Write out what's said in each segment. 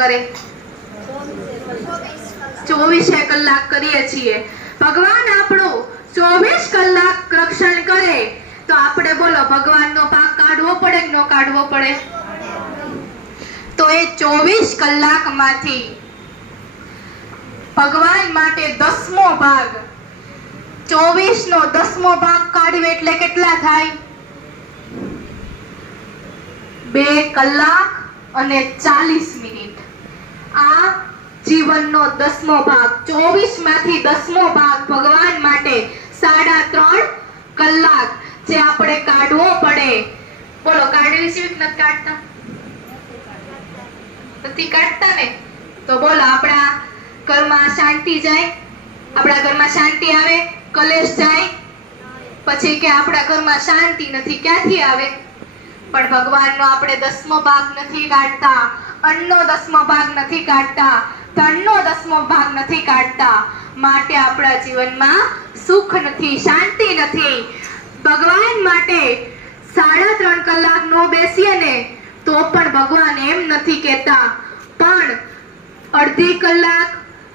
કરે? 24 કલાક કરીએ છીએ. ભગવાન આપણું 24 કલાક રક્ષણ કરે તો આપણે બોલો ભગવાનનો ભાગ કાઢવો પડે કે ન કાઢવો પડે? તો એ 24 કલાકમાંથી ભગવાન માટે 10મો ભાગ, 24 નો 10મો ભાગ કાઢીએ એટલે કેટલા થાય? 2 કલાક અને 40 મિનિટ. આ જીવનનો 10મો ભાગ. 24 માંથી 10મો ભાગ ભગવાન માટે 3.5 કલાક જે આપણે કાઢવો પડે. બોલો કાઢવી છે કે નથી કાઢતા? નથી કાઢતા ને? તો બોલો આપણા ઘરમાં શાંતિ જાય? આપણા ઘરમાં શાંતિ આવે? કલેશ જાય? પછી કે આપણા ઘરમાં શાંતિ નથી, ક્યાંથી આવે? પણ ભગવાનનો આપણે 10મો ભાગ નથી કાઢતા, અન્નનો 10મો ભાગ નથી કાઢતા, ધનનો 10મો ભાગ નથી કાઢતા, માટે આપણા જીવનમાં સુખ નથી, શાંતિ નથી. ભગવાન માટે 3.5 કલાક નો બેસીએ ને તો પણ ભગવાન એમ નથી કહેતા, પણ અડધી કલાક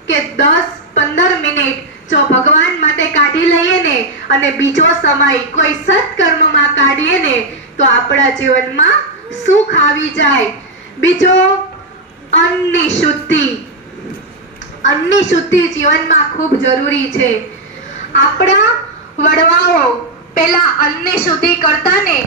કે 10-15 મિનિટ જો ભગવાન માટે કાઢી લઈએ ને અને બીજો સમય કોઈ સત્કર્મમાં કાઢીએ ને તો આપણા જીવનમાં સુખ આવી જાય. બીજો અન્નની શુદ્ધિ. અન્નની શુદ્ધિ જીવનમાં ખૂબ જરૂરી છે. આપણા વડવાઓ પેલા અન્નની શુદ્ધિ કરતા ને